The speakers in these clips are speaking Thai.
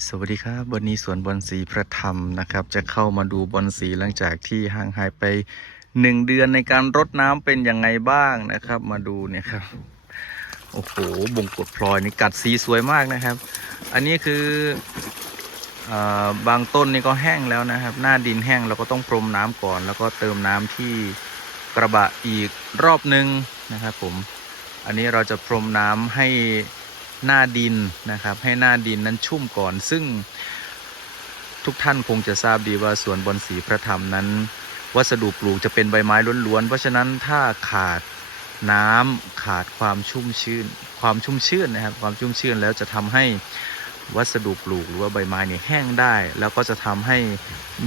สวัสดีครับ วันนี้สวนบอนสีพระธรรมนะครับ จะเข้ามาดูบอนสีหลังจากที่ห่างหายไปหนึ่งเดือนในการรดน้ำเป็นยังไงบ้างนะครับ มาดูเนี่ยครับโอ้โหบงกดพลอยนี่กัดสีสวยมากนะครับ อันนี้คือออบางต้นนี่ก็แห้งแล้วนะครับ หน้าดินแห้งเราก็ต้องพรมน้ำก่อน แล้วก็เติมน้ำที่กระบะอีกรอบหนึ่งนะครับ ผม อันนี้เราจะพรมน้ำให้ หน้าดินนะครับ ให้หน้าดินนั้นชุ่มก่อน ซึ่งทุกท่านคงจะทราบดีว่าสวนบอนสีพระธรรมนั้น วัสดุปลูกจะเป็นใบไม้ล้วนๆ เพราะฉะนั้นถ้าขาดน้ำขาดความชุ่มชื้น ความชุ่มชื้นนะครับ ความชุ่มชื้นแล้วจะทำให้วัสดุปลูกหรือว่าใบไม้เนี่ยแห้งได้ แล้วก็จะทำให้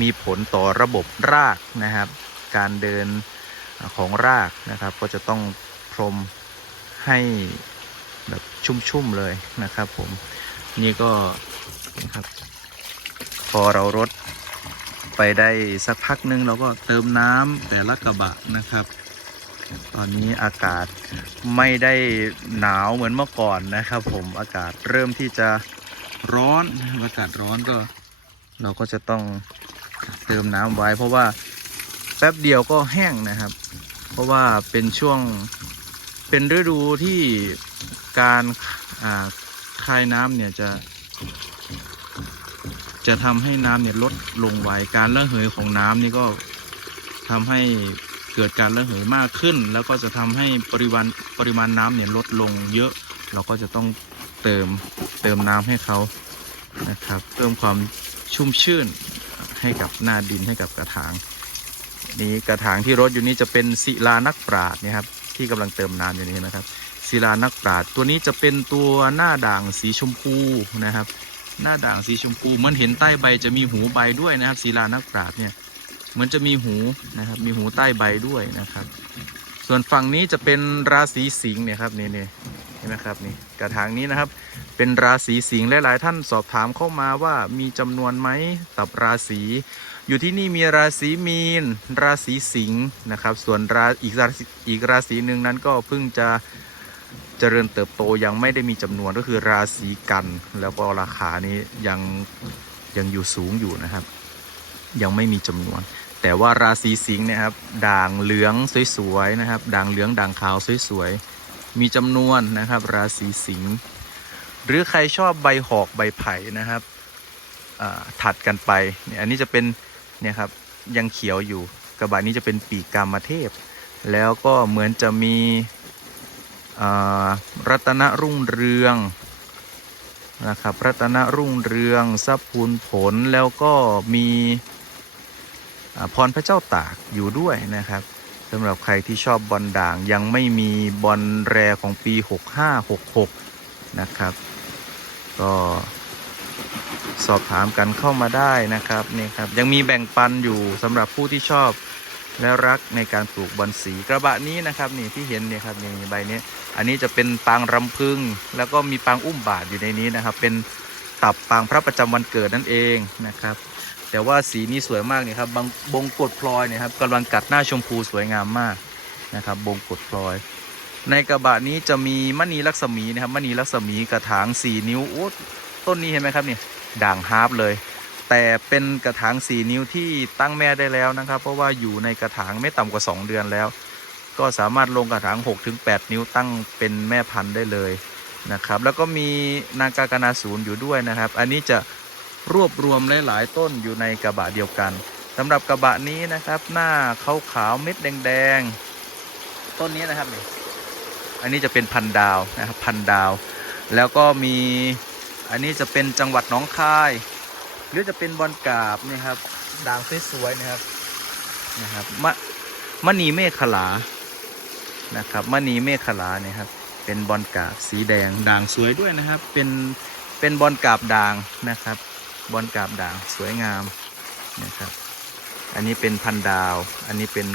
มีผลต่อระบบรากนะครับ การเดินของรากนะครับ ก็จะต้องพรมให้ แบบชุ่มๆเลยนะครับผมนี่ก็นะครับพอเรารดไปได้สักพักหนึง เราก็เติมน้ำแต่ละกระบะนะครับ ตอนนี้อากาศไม่ได้หนาวเหมือนเมื่อก่อนนะครับ ผมอากาศเริ่มที่จะร้อนอากาศร้อนก็ เราก็จะต้องเติมน้ำไว้ เพราะว่าแป๊บเดียวก็แห้งนะครับ เพราะว่าเป็นช่วงเป็นฤดูที่ การคายน้ำเนี่ยจะ จะทำให้น้ำเนี่ยลดลงไวการระเหยของน้ำนี่ก็ทำให้เกิดการระเหยมากขึ้น แล้วก็จะทำให้ปริมาณปริมาณน้ำเนี่ยลดลงเยอะ เราก็จะต้องเติมเติมน้ำให้เขานะครับ เพิ่มความชุ่มชื่นให้กับหน้าดินให้กับกระถาง นี่กระถางที่รถอยู่นี่จะเป็นศิลานักปราชญ์นะครับที่กำลังเติมน้ำอยู่นี้นะครับ ศิลานักปราชญ์ตัวนี้จะเป็นตัวหน้าด่างสีชมพูนะครับ หน้าด่างสีชมพูเหมันเห็นใต้ใบจะมีหูใบด้วยนะครับศิลานักปราชญ์เนี่ยเหมือนจะมีหูนะครับ มีหูใต้ใบด้วยนะครับ ส่วนฝั่งนี้จะเป็นราศีสิงห์เนี่ยครับนี่นี่เห็นไหมครับนี่กระถางนี้นะครับ เป็นราศีสิงห์หลาย ๆ ท่านสอบถามเข้ามาว่ามีจำนวนไหมตับราศีอยู่ที่นี่มีราศีมีน ราศีสิงห์นะครับ ส่วนราอีกราศีอีกราศีหนึ่งนั้นก็เพิ่งจะ เจริญเติบโตยังไม่ได้มีจำนวนก็คือราศีกัน แล้วก็ราคานี้ยังยังอยู่สูงอยู่นะครับ ยังไม่มีจำนวน แต่ว่าราศีสิงห์นะครับ ด่างเหลืองสวยๆนะครับ ด่างเหลืองด่างขาวสวยๆมีจำนวนนะครับ ราศีสิงห์หรือใครชอบใบหอกใบไผ่นะครับถัดกันไปเนี่ยอันนี้จะเป็นเนี่ยครับยังเขียวอยู่กระบะนี้จะเป็นปีกกามเทพ แล้วก็เหมือนจะมี รัตนรุ่งเรืองนะครับรัตนรุ่งเรืองทรัพย์พูนผลแล้วก็มีพรพระเจ้าตากอยู่ด้วยนะครับสำหรับใครที่ชอบบอลด่างยังไม่มีบอลแรของปี 6566 นะครับ ก็สอบถามกันเข้ามาได้นะครับนี่ครับยังมีแบ่งปันอยู่สำหรับผู้ที่ชอบ และรักในการปลูกบอนสีกระบะนี้นะครับนี่ที่เห็นเนี่ยครับนี่ใบนี้ อันนี้จะเป็นปางรำพึง แล้วก็มีปางอุ้มบาทอยู่ในนี้นะครับ เป็นตับปางพระประจำวันเกิดนั่นเองนะครับ แต่ว่าสีนี้สวยมากเนี่ยครับบางบงกฎพลอยเนี่ยครับกำลังกัดหน้าชมพูสวยงามมากนะครับบงกฎพลอย ในกระบะนี้จะมีมณีลักษมีนะครับมณีลักษมีกระถาง 4 นิ้วโอ้ต้นนี้เห็นไหมครับเนี่ยด่างฮาร์ปเลย แต่เป็นกระถาง 4 นิ้วที่ตั้งแม่ได้แล้วนะครับ เพราะว่าอยู่ในกระถางไม่ต่ำกว่า 2 เดือนแล้ว ก็สามารถลงกระถาง 6-8 นิ้วตั้งเป็นแม่พันธุ์ได้เลยนะครับ แล้วก็มีนางกากนาศูนย์อยู่ด้วยนะครับ อันนี้จะรวบรวมหลาย ๆ ต้นอยู่ในกระบะเดียวกันสำหรับกระบะนี้นะครับ หน้าขาวขาวเม็ดแดงๆต้นนี้นะครับนี่อันนี้จะเป็นพันดาวนะครับพันดาว แล้วก็มีอันนี้จะเป็นจังหวัดหนองคาย รือจะเป็นบอลกราบนี่ครับด่างสวยๆนะครับนะครับมะมณีเมฆขลานะครับมณีเมฆขลาเนี่ยครับ เป็นบอลกราบสีแดงด่างสวยด้วยนะครับ เป็นเป็นบอลกราบด่างนะครับ บอลกราบด่างสวยงามนะครับ อันนี้เป็นพันดาว อันนี้เป็น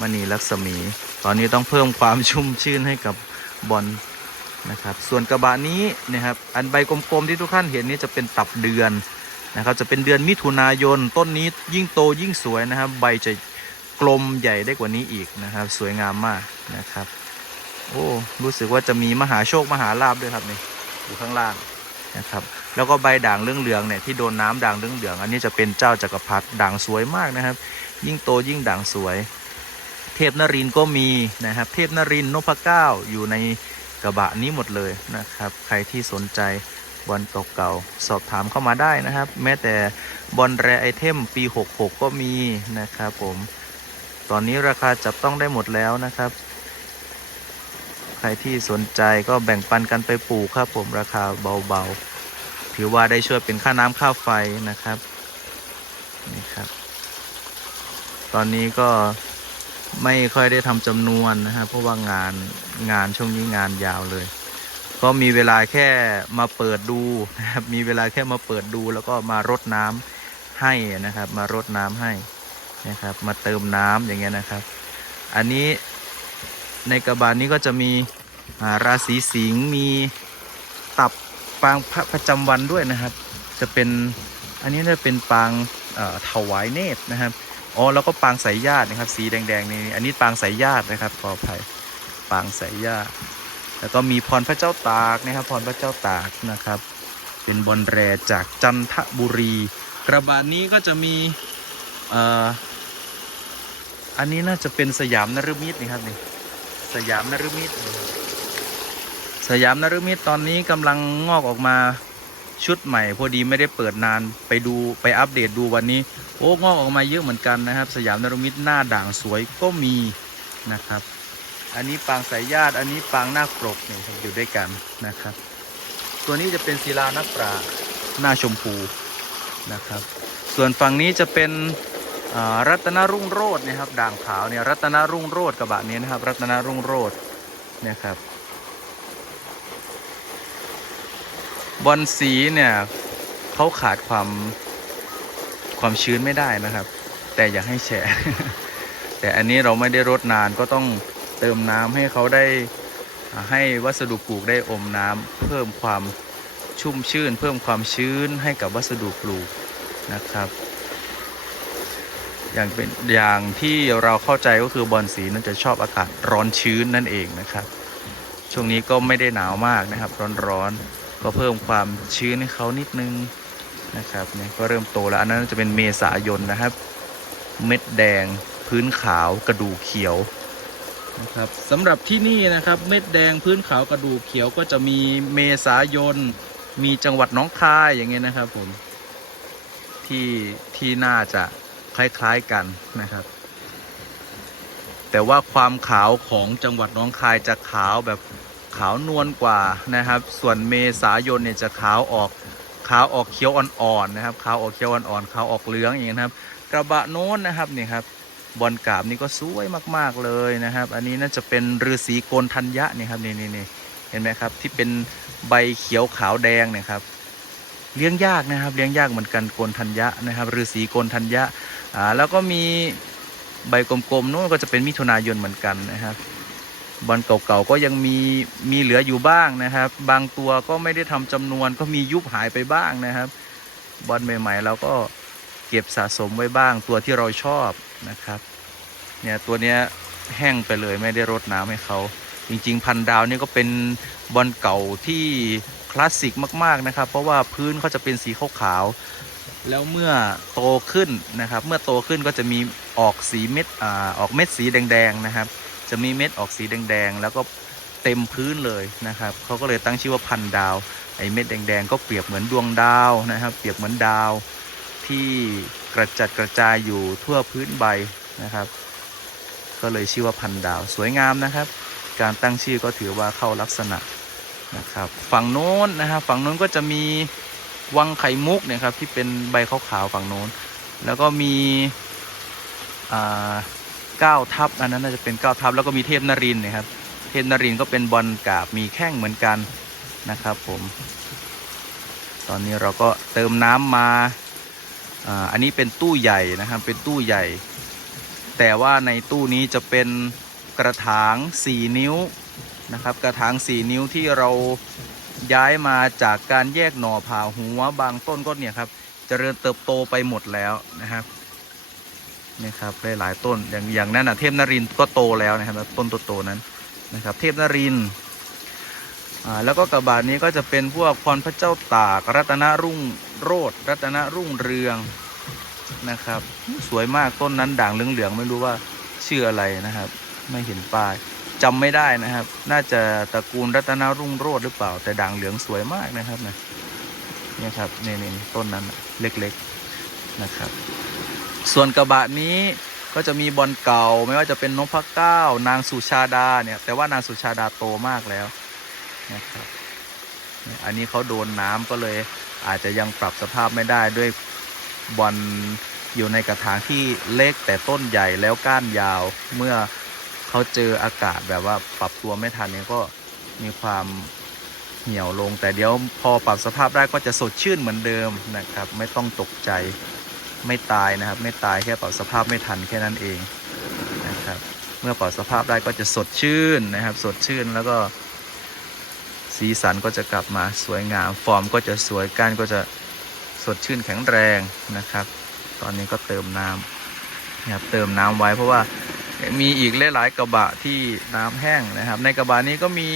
มณีลักษมี ตอนนี้ต้องเพิ่มความชุ่มชื่นให้กับบอลนะครับ ส่วนกระบะนี้นะครับ อันใบกลมๆที่ทุกท่านเห็นนี้จะเป็นตับเดือน นะครับจะเป็นเดือนมิถุนายนต้นนี้ยิ่งโตยิ่งสวยนะครับ ใบจะกลมใหญ่ได้กว่านี้อีกนะครับ สวยงามมากนะครับ โอ้รู้สึกว่าจะมีมหาโชคมหาลาบด้วยครับนี่อยู่ข้างล่างนะครับแล้วก็ใบด่างเรื่องเหลืองเนี่ยที่โดนน้ำด่างเรื่องเหลืองอันนี้จะเป็นเจ้าจักรพรรดิด่างสวยมากนะครับ ยิ่งโตยิ่งด่างสวย เทพนรินก็มีนะครับ เทพนรินนพเก้าอยู่ในกระบะนี้หมดเลยนะครับ ใครที่สนใจ บอลเก่าๆสอบถามเข้ามาได้นะครับ แม้แต่บอลแรไอเทมปี 66 ก็มีนะครับผม ตอนนี้ราคาจับต้องได้หมดแล้วนะครับ ใครที่สนใจก็แบ่งปันกันไปปลูกครับผมราคาเบาๆ ถือว่าได้ช่วยเป็นค่าน้ำค่าไฟนะครับนี่ครับ ตอนนี้ก็ไม่ค่อยได้ทำจำนวนนะครับเพราะว่างานงานช่วงนี้งานยาวเลย ก็มีเวลาแค่มาเปิดดูนะครับมีเวลาแค่มาเปิดดูแล้วก็มารดน้ำให้นะครับ มารดน้ำให้นะครับ มาเติมน้ำอย่างเงี้ยนะครับ อันนี้ในกระบาลนี้ก็จะมีราศีสิงห์มีตับปางพระประจำวันด้วยนะครับ จะเป็นอันนี้จะเป็นปางถวายเนตรนะครับอ๋อแล้วก็ปางสายญาตินะครับ สีแดงๆนี่อันนี้ปางสายญาตินะครับขออภัยปางสายญาติ แล้วก็มีพรพระเจ้าตากนะครับพรพระเจ้าตากนะครับ เป็นบอลแรจากจันทบุรี กระบาดนี้ก็จะมีอันนี้น่าจะเป็นสยามนฤมิตนะครับนี่สยามนฤมิตสยามนฤมิตตอนนี้กำลังงอกออกมาชุดใหม่ พอดีไม่ได้เปิดนานไปดูไปอัปเดตดูวันนี้ โอ้งอกออกมาเยอะเหมือนกันนะครับ สยามนรมิตหน้าด่างสวยก็มีนะครับ อันนี้ปางสายญาติ อันนี้ปางนาคปรกนี่อยู่ด้วยกันนะครับ ตัวนี้จะเป็นศิลานักปราหน้าชมพูนะครับ ส่วนฝั่งนี้จะเป็นรัตนรุ่งโรจน์นะครับ ด่างขาวเนี่ยรัตนรุ่งโรจน์กระบะนี้นะครับ รัตนรุ่งโรจน์นี่ยครับบอลสีเนี่ยเขาขาดความความชื้นไม่ได้นะครับ แต่อย่าให้แฉะแต่อันนี้เราไม่ได้รดนานก็ต้อง เติมน้ำให้เขาได้ให้วัสดุปลูกได้อมน้ำเพิ่มความชุ่มชื่น เพิ่มความชื้นให้กับวัสดุปลูกนะครับ อย่างเป็นอย่างที่เราเข้าใจก็คือบอลสีนั้นจะชอบอากาศร้อนชื้นนั่นเองนะครับ ช่วงนี้ก็ไม่ได้หนาวมากนะครับ ร้อนๆก็เพิ่มความชื้นให้เขานิดนึงนะครับเนี่ยก็เริ่มโตแล้วอันนั้นจะเป็นเมษายนนะครับ เม็ดแดงพื้นขาวกระดูกเขียว นะครับสำหรับที่นี่นะครับเม็ดแดงพื้นขาวกระดูกเขียวก็จะมีเมษายน มีจังหวัดน้องคายอย่างเงี้ยนะครับผมที่ที่น่าจะคล้ายๆกันนะครับ แต่ว่าความขาวของจังหวัดน้องคายจะขาวแบบขาวนวลกว่านะครับ ส่วนเมษายนเนี่ยจะขาวออกขาวออกเขียวอ่อนๆนะครับขาวออกเขียวอ่อนๆขาวออกเหลืองอย่างนี้นะครับ กระบะโน้นนะครับนี่ครับ บอลกราบนี่ก็สวยมากๆเลยนะครับ อันนี้น่าจะเป็นฤาษีโกนธัญญะนี่ครับนี่นี่นี่เห็นไหมครับที่เป็นใบเขียวขาวแดงเนี่ยครับเลี้ยงยากนะครับเลี้ยงยากเหมือนกันโกนธัญญะนะครับฤาษีโกนธัญญะอ่าแล้วก็มีใบกลมๆโน้นก็จะเป็นมิถุนายนเหมือนกันนะครับบอลเก่าๆก็ยังมีมีเหลืออยู่บ้างนะครับ บางตัวก็ไม่ได้ทำจำนวนก็มียุบหายไปบ้างนะครับ บอลใหม่ๆเราก็เก็บสะสมไว้บ้างตัวที่เราชอบนะครับ เนี่ยตัวเนี้ยแห้งไปเลยไม่ได้รดน้ำให้เขาจริง ๆ พันดาวนี่ก็เป็นบอลเก่าที่คลาสสิกมาก ๆ นะครับ เพราะว่าพื้นเขาจะเป็นสีขาวๆแล้วเมื่อโตขึ้นนะครับ เมื่อโตขึ้นก็จะมีออกสีเม็ดอ่าออกเม็ดสีแดง ๆ นะครับ จะมีเม็ดออกสีแดง ๆ แล้วก็เต็มพื้นเลยนะครับเขาก็เลยตั้งชื่อว่าพันดาว ไอ้เม็ดแดง ๆ ก็เปรียบเหมือนดวงดาวนะครับ เปรียบเหมือนดาวที่กระจัดกระจายอยู่ทั่วพื้นใบนะครับ ก็เลยชื่อว่าพันดาวสวยงามนะครับ การตั้งชื่อก็ถือว่าเข้าลักษณะนะครับ ฝั่งโน้นนะครับฝั่งโน้นก็จะมีวังไข่มุกเนะครับที่เป็นใบขาวๆฝั่งโน้น แล้วก็มีอ่าเก้าทับอันนั้นน่าจะเป็นเก้าทับแล้วก็มีเทพนรินนะครับ เทพนรินก็เป็นบอลกาบมีแข้งเหมือนกันนะครับผม ตอนนี้เราก็เติมน้ำมาอ่าอันนี้เป็นตู้ใหญ่นะครับ เป็นตู้ใหญ่ แต่ว่าในตู้นี้จะเป็นกระถาง 4 นิ้วนะครับ กระถาง 4 นิ้วที่เราย้ายมาจากการแยกหน่อผ่าหัวบางต้นก็เนี่ยครับจเจริญเติบโตไปหมดแล้วนะครับนี่ครับได้หลายต้นอย่างอย่างนั้นอะเทพนรินก็โตแล้วนะครับต้นโตๆนั้นนะครับ เทพนรินอ่าแล้วก็กระบะนี้ก็จะเป็นพวกพรพระเจ้าตากรัตนรุ่งโรดรัตนรุ่งเรือง นะครับ สวยมากต้นนั้นด่างเหลืองๆไม่รู้ว่าชื่ออะไรนะครับ ไม่เห็นป้ายจำไม่ได้นะครับ น่าจะตระกูลรัตนรุ่งโรดหรือเปล่า แต่ด่างเหลืองสวยมากนะครับนะเนี่ยครับนี่นี่ต้นนั้นเล็กๆนะครับ ส่วนกระบะนี้ก็จะมีบอลเก่าไม่ว่าจะเป็นนพเก้านางสุชาดาเนี่ย แต่ว่านางสุชาดาโตมากแล้วนะครับอันนี้เขาโดนน้ำก็เลยอาจจะยังปรับสภาพไม่ได้ด้วยบอล อยู่ในกระถางที่เล็กแต่ต้นใหญ่แล้วก้านยาวเมื่อเขาเจออากาศแบบว่าปรับตัวไม่ทันเนี่ยก็มีความเหี่ยวลง แต่เดี๋ยวพอปรับสภาพได้ก็จะสดชื่นเหมือนเดิมนะครับ ไม่ต้องตกใจไม่ตายนะครับ ไม่ตายแค่ปรับสภาพไม่ทันแค่นั้นเองนะครับ เมื่อปรับสภาพได้ก็จะสดชื่นนะครับ สดชื่นแล้วก็ สีสันก็จะกลับมาสวยงาม ฟอร์มก็จะสวยก้านก็จะสดชื่นแข็งแรงนะครับ ตอนนี้ก็เติมน้ำนะครับเติมน้ำไว้เพราะว่ามีอีกหลายๆกระบะที่น้ำแห้งนะครับ ในกระบะนี้ก็มี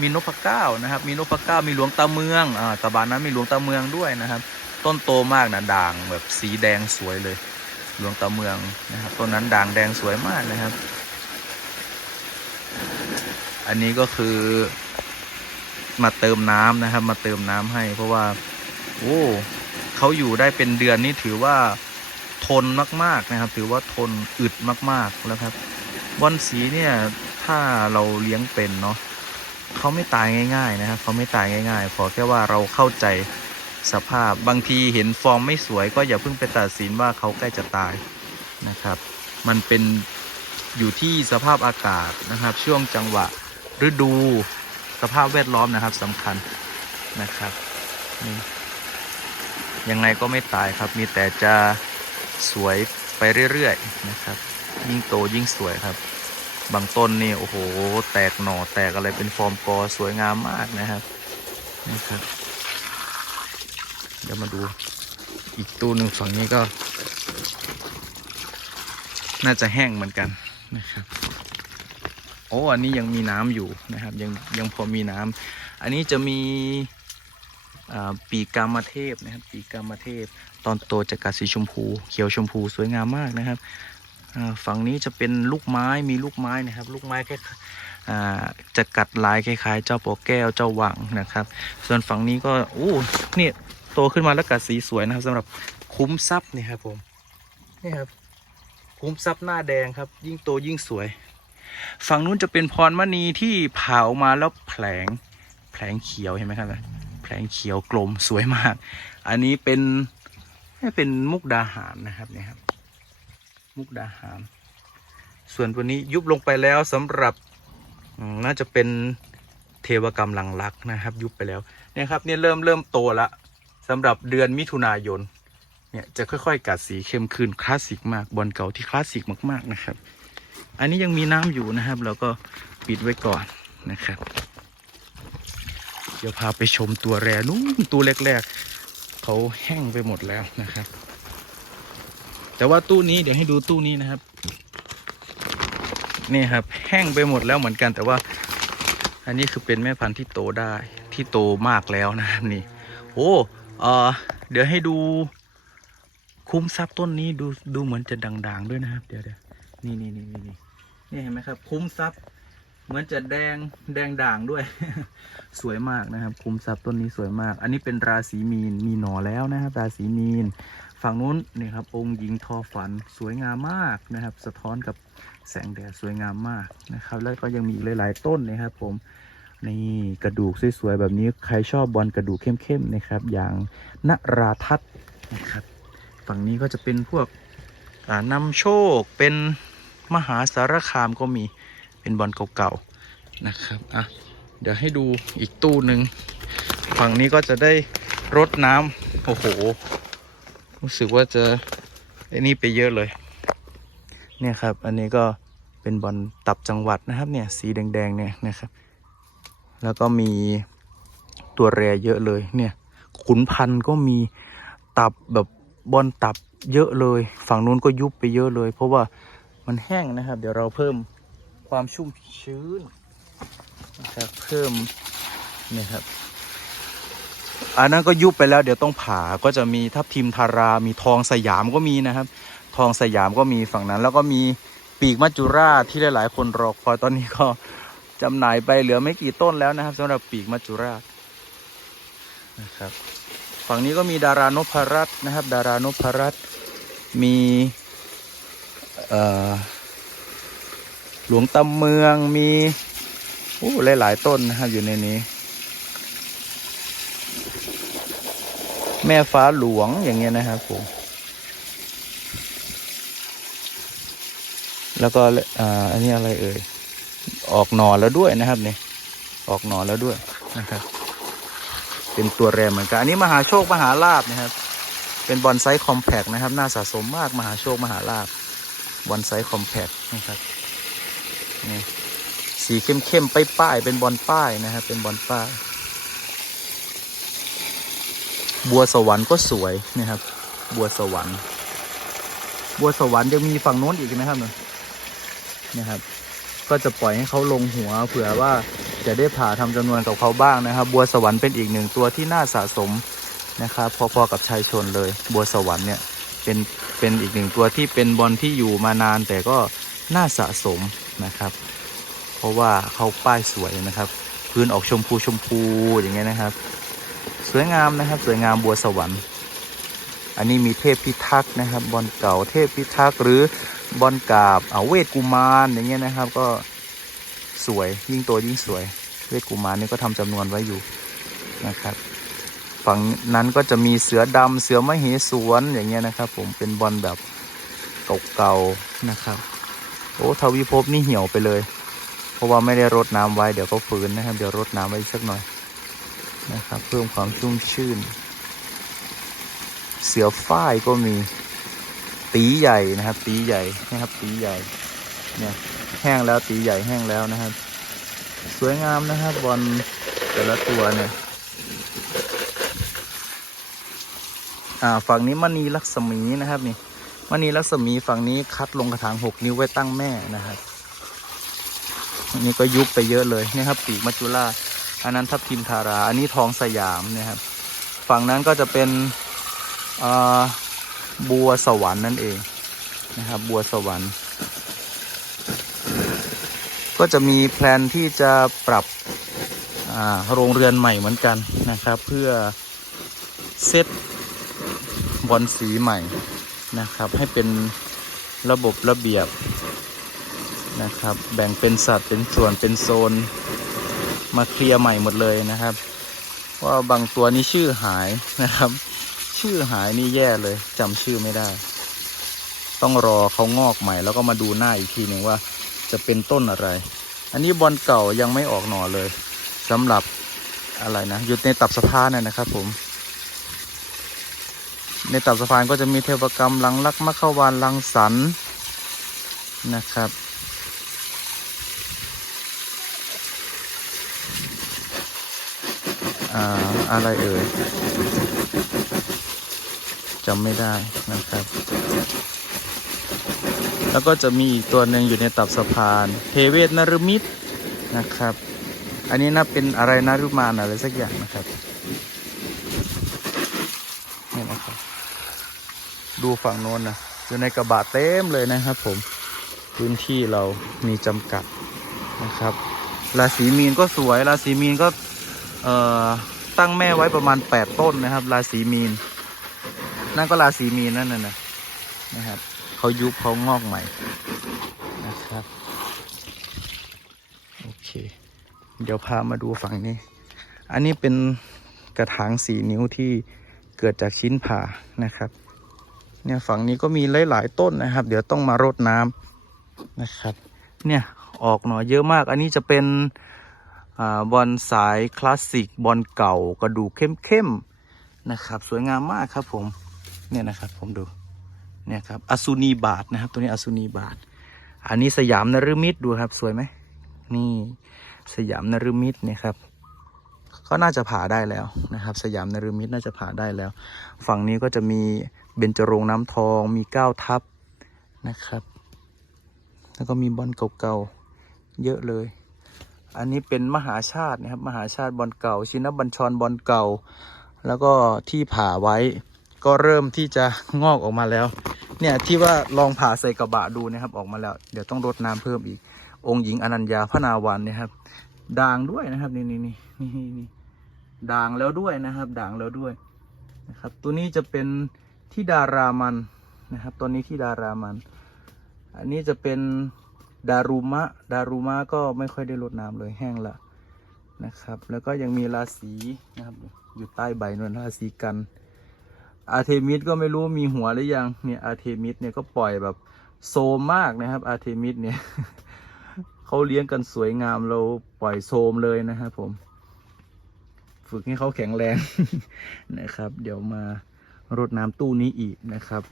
มีนพเก้านะครับ มีนพเก้ามีหลวงตาเมืองอ่ากระบะนั้นมีหลวงตาเมืองด้วยนะครับ ต้นโตมากนะด่างแบบสีแดงสวยเลยหลวงตาเมืองนะครับต้นนั้นด่างแดงสวยมากนะครับ อันนี้ก็คือมาเติมน้ำนะครับ มาเติมน้ำให้เพราะว่าโอ้ เขาอยู่ได้เป็นเดือนนี่ถือว่าทนมาก ๆ นะครับ ถือว่าทนอึดมากๆแล้วครับบอลสีเนี่ยถ้าเราเลี้ยงเป็นเนาะเขาไม่ตายง่าย ๆ นะครับเขาไม่ตายง่ายๆขอแค่ว่าเราเข้าใจสภาพบางทีเห็นฟอร์มไม่สวยก็อย่าเพิ่งไปตัดสินว่าเขาใกล้จะตายนะครับ มันเป็นอยู่ที่สภาพอากาศนะครับ ช่วงจังหวะฤดูสภาพแวดล้อมนะครับสำคัญนะครับนี่ ยังไงก็ไม่ตายครับ มีแต่จะสวยไปเรื่อยๆนะครับ ยิ่งโตยิ่งสวยครับ บางต้นนี่โอ้โห แตกหน่อแตกอะไรเป็นฟอร์มกอสวยงามมากนะครับนี่ครับ เดี๋ยวมาดูอีกตู้หนึ่งฝั่งนี้ก็ น่าจะแห้งเหมือนกันนะครับโอ้อันนี้ยังมีน้ำอยู่นะครับ ยังยังพอมีน้ำอันนี้จะมี ปีกามเทพนะครับ ปีกามเทพ ตอนโตจะกัดสีชมพู เขียวชมพูสวยงามมากนะครับฝั่งนี้จะเป็นลูกไม้มีลูกไม้นะครับ ลูกไม้แค่จะกัดลายคล้ายๆ เจ้าปอแก้วเจ้าหวังนะครับ ส่วนฝั่งนี้ก็อู้นี่โตขึ้นมาแล้วกัดสีสวยนะครับสำหรับคุ้มทรัพย์นี่ครับผมนี่ครับคุ้มทรัพย์หน้าแดงครับ ยิ่งโตยิ่งสวย ฝั่งนู้นจะเป็นพรมณีที่เผามาแล้วแผลงแผลงเขียวเห็นไหมครับ แผลงเขียวกลมสวยมาก อันนี้เป็นให้เป็นมุกดาหารนะครับเนี่ยครับ มุกดาหาร ส่วนตัวนี้ยุบลงไปแล้วสำหรับน่าจะเป็นเทวกรรมหลังลักนะครับ ยุบไปแล้วเนี่ยครับเนี่ยเริ่มเริ่มโตละสำหรับเดือนมิถุนายนเนี่ยจะค่อยๆ กัดสีเข้มขึ้นคลาสสิกมากบอลเก่าที่คลาสสิกมากๆนะครับ อันนี้ยังมีน้ำอยู่นะครับ เราก็ปิดไว้ก่อนนะครับ ดี๋ยวพาไปชมตัวแรนู้นตัวแรกๆเขาแห้งไปหมดแล้วนะครับ แต่ว่าตู้นี้เดี๋ยวให้ดูตู้นี้นะครับ นี่ครับแห้งไปหมดแล้วเหมือนกัน แต่ว่า อันนี้คือเป็นแม่พันธุ์ที่โตได้ที่โตมากแล้วนะครับนี่ โอ้เออเดี๋ยวให้ดูคุ้มทรัพย์ต้นนี้ดูดูเหมือนจะด่างๆด้วยนะครับ เดี๋ยวเดี๋ยวนี่นี่นี่นี่นี่นี่เห็นไหมครับ คุ้มทรัพย์ เหมือนจะแดงแดงด่างด้วย สวยมากนะครับ คุมทรัพย์ต้นนี้สวยมาก อันนี้เป็นราศีมีนมีหน่อแล้วนะครับ ราศีมีน ฝั่งนู้นนี่ครับ องค์หญิงทอฝันสวยงามมากนะครับ สะท้อนกับแสงแดดสวยงามมากนะครับ แล้วก็ยังมีอีกหลาย ๆ ต้นนะครับ ผมนี่กระดูกสวยๆแบบนี้ใครชอบบอลกระดูกเข้มๆนะครับ อย่างนราทัศนะครับ ฝั่งนี้ก็จะเป็นพวกนำโชคเป็นมหาสารคามก็มี เป็นบอลเก่าๆนะครับอะเดี๋ยวให้ดูอีกตู้หนึ่งฝั่งนี้ก็จะได้รดน้ำโอ้โห รู้สึกว่าจะไอ้นี่ไปเยอะเลย เนี่ยครับ อันนี้ก็เป็นบอลตับจังหวัดนะครับเนี่ยสีแดงๆเนี่ยนะครับ แล้วก็มีตัวแรเยอะเลยเนี่ย ขุนพันธ์ก็มีตับแบบบอลตับเยอะเลย ฝั่งนู้นก็ยุบไปเยอะเลย เพราะว่ามันแห้งนะครับ เดี๋ยวเราเพิ่ม ความชุ่มชื้นนะครับเพิ่มเนี่ยครับอันนั้นก็ยุบไปแล้วเดี๋ยวต้องผ่าก็จะมีทับทิมทารา มีทองสยามก็มีนะครับ ทองสยามก็มีฝั่งนั้น แล้วก็มีปีกมัจจุราชที่หลาย ๆ คนรอคอยตอนนี้ก็จำหน่ายไปเหลือไม่กี่ต้นแล้วนะครับสำหรับปีกมัจจุราชนะครับ ฝั่งนี้ก็มีดารานพรัตน์นะครับ ดารานพรัตน์มีเอ่อ หลวงตำเมืองมีโอ้หลาย ๆ ต้นนะครับอยู่ในนี้ แม่ฟ้าหลวงอย่างเงี้ยนะครับผมแล้วก็อ่าอันนี้อะไรเอ่ยออกหนอแล้วด้วยนะครับเนี่ยออกหนอแล้วด้วยนะครับ เป็นตัวแรมเหมือนกัน อันนี้มหาโชคมหาลาบนะครับ เป็นบอนไซต์คอมแพกนะครับ น่าสะสมมากมหาโชคมหาลาบบอนไซต์คอมแพกนะครับ นี่สีเข้มๆป้ายเป็นบอลป้ายนะครับเป็นบอลป้าย บัวสวรรค์ก็สวยนะครับ บัวสวรรค์ บัวสวรรค์ยังมีฝั่งโน้นอีกนะครับเนี่ยนะครับ ก็จะปล่อยให้เขาลงหัวเผื่อว่าจะได้ผ่าทำจำนวนกับเขาบ้างนะครับ บัวสวรรค์เป็นอีกหนึ่งตัวที่น่าสะสมนะครับ พอๆกับชายชนเลย บัวสวรรค์เนี่ยเป็นเป็นอีกหนึ่งตัวที่เป็นบอลที่อยู่มานานแต่ก็น่าสะสม นะครับ เพราะว่าเขาป้ายสวยนะครับ พื้นออกชมพูชมพูอย่างเงี้ยนะครับ สวยงามนะครับ สวยงามบัวสวรรค์ อันนี้มีเทพพิทักษ์นะครับ บอลเก่าเทพพิทักษ์หรือบอลกาบเอาเวทกุมารอย่างเงี้ยนะครับ ก็สวยยิ่งโตยิ่งสวย เวทกุมารนี่ก็ทำจำนวนไว้อยู่นะครับฝั่งนั้นก็จะมีเสือดำเสือมเหสวนอย่างเงี้ยนะครับ ผมเป็นบอลแบบเก่าๆนะครับ โอ้ทวีภพนี่เหี่ยวไปเลย เพราะว่าไม่ได้รดน้ำไว้เดี๋ยวก็ฟื้นนะครับ เดี๋ยวรดน้ำไว้สักหน่อยนะครับ เพิ่มความชุ่มชื่น เสือฝ้ายก็มีตีใหญ่นะครับ ตีใหญ่นะครับ ตีใหญ่เนี่ยแห้งแล้วตีใหญ่แห้งแล้วนะครับ สวยงามนะครับบอลแต่ละตัวเนี่ยอ่าฝั่งนี้มณีลักษมีนะครับนี่ มณีลักษมีฝั่งนี้คัดลงกระถางหกนิ้วไว้ตั้งแม่นะครับอันนี้ก็ยุบไปเยอะเลยนะครับปีกมัจจุราชอันนั้นทับทิมทารา อันนี้ทองสยามนะครับ ฝั่งนั้นก็จะเป็นบัวสวรรค์นั่นเองนะครับ บัวสวรรค์ ก็จะมีแพลนที่จะปรับโรงเรือนใหม่เหมือนกันนะครับ เพื่อเซตบอลสีใหม่ นะครับ ให้เป็นระบบระเบียบนะครับ แบ่งเป็นสัดเป็นส่วนเป็นโซน มาเคลียร์ใหม่หมดเลยนะครับว่าบางตัวนี่ชื่อหายนะครับ ชื่อหายนี่แย่เลยจำชื่อไม่ได้ ต้องรอเขางอกใหม่ แล้วก็มาดูหน้าอีกทีหนึ่งว่าจะเป็นต้นอะไร อันนี้บอลเก่ายังไม่ออกหน่อเลยสำหรับอะไรนะอยู่ในตับสะพานนะครับผม ในตับสะพานก็จะมีเทวกรรมลังลักมะขวานลังสรรค์นะครับ อ่า อะไรเอ่ยจำไม่ได้นะครับ แล้วก็จะมีอีกตัวหนึ่งอยู่ในตับสะพานเทเวศนรุมิตรนะครับ อันนี้นะเป็นอะไรนะรุมานอะไรสักอย่างนะครับนี่นะครับ ดูฝั่งโน้นนะอยู่ในกระบะเต็มเลยนะครับ ผมพื้นที่เรามีจำกัดนะครับราศีมีนก็สวยราศีมีนก็ตั้งแม่ไว้ประมาณ 8 ต้นนะครับราศีมีน นั่นก็ราศีมีนนั่นน่ะนะนะครับเขายุบเขางอกใหม่นะครับโอเค เดี๋ยวพามาดูฝั่งนี้ อันนี้เป็นกระถางสีนิ้วที่เกิดจากชิ้นผ่านะครับ เนี่ยฝั่งนี้ก็มีหลายๆต้นนะครับ เดี๋ยวต้องมารดน้ำนะครับ เนี่ยออกหน่อเยอะมาก อันนี้จะเป็นอบอลสายคลาสสิกบอลเก่ากระดูกเข้มๆนะครับ สวยงามมากครับผมเนี่ยนะครับผมดูเนี่ยครับอสุนีบาทนะครับ ตัวนี้อสุนีบาท อันนี้สยามนฤมิตดูครับสวยไหมนี่สยามนฤมิตเนี่ยครับก็น่าจะผ่าได้แล้วนะครับ สยามนฤมิตน่าจะผ่าได้แล้ว ฝั่งนี้ก็จะมี เบญจรงน้ำทองมีเก้าทับนะครับ แล้วก็มีบอลเก่าๆเยอะเลย อันนี้เป็นมหาชาตินะครับ มหาชาติบอลเก่า ชินบัญชรบอลเก่า แล้วก็ที่ผ่าไว้ ก็เริ่มที่จะงอกออกมาแล้ว เนี่ยที่ว่าลองผ่าใส่กระบะดูนะครับออกมาแล้ว เดี๋ยวต้องรดน้ำเพิ่มอีก องค์หญิงอนัญญาพระนาวันนี่ยครับด่างด้วยนะครับนี่นี่นี่นี่นี่ด่างแล้วด้วยนะครับ ด่างแล้วด้วยนะครับ ตัวนี้จะเป็น ที่ดารามันนะครับตัวนี้ที่ดารามัน อันนี้จะเป็นดารุมะ ดารุมะก็ไม่ค่อยได้รดน้ำเลยแห้งละนะครับ แล้วก็ยังมีราศีนะครับอยู่ใต้ใบนวลราศีกัน อาร์เทมิสก็ไม่รู้มีหัวหรือยังเนี่ยอาร์เทมิสเนี่ยก็ปล่อยแบบโซมมากนะครับ อาร์เทมิสเนี่ยเขาเลี้ยงกันสวยงามเราปล่อยโซมเลยนะครับผม ฝึกให้เขาแข็งแรงนะครับ เดี๋ยวมา รดน้ำตู้นี้อีกนะครับ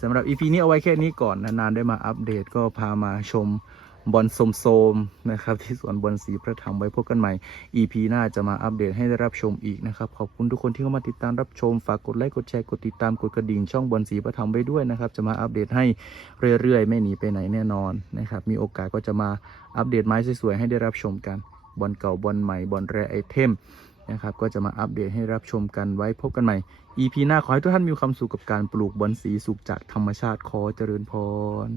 สำหรับ EP นี้เอาไว้แค่นี้ก่อนนานๆได้มาอัปเดตก็พามาชมบอลโสมๆนะครับ ที่สวนบอลสีพระธรรมไว้พบกันใหม่ EP หน้าจะมาอัปเดตให้ได้รับชมอีกนะครับ ขอบคุณทุกคนที่เข้ามาติดตามรับชม ฝากกดไลค์กดแชร์กดติดตามกดกระดิ่งช่องบอลสีพระธรรมไว้ด้วยนะครับ จะมาอัปเดตให้เรื่อยๆ ไม่หนีไปไหนแน่นอนนะครับ มีโอกาสก็จะมาอัปเดตไม้สวยๆให้ได้รับชมกันบอลเก่าบอลใหม่บอลแรไอเทม นะครับก็จะมาอัปเดตให้รับชมกันไว้พบกันใหม่ EP หน้าขอให้ทุกท่านมีความสุขกับการปลูกบอลสีสุขจากธรรมชาติขอเจริญพร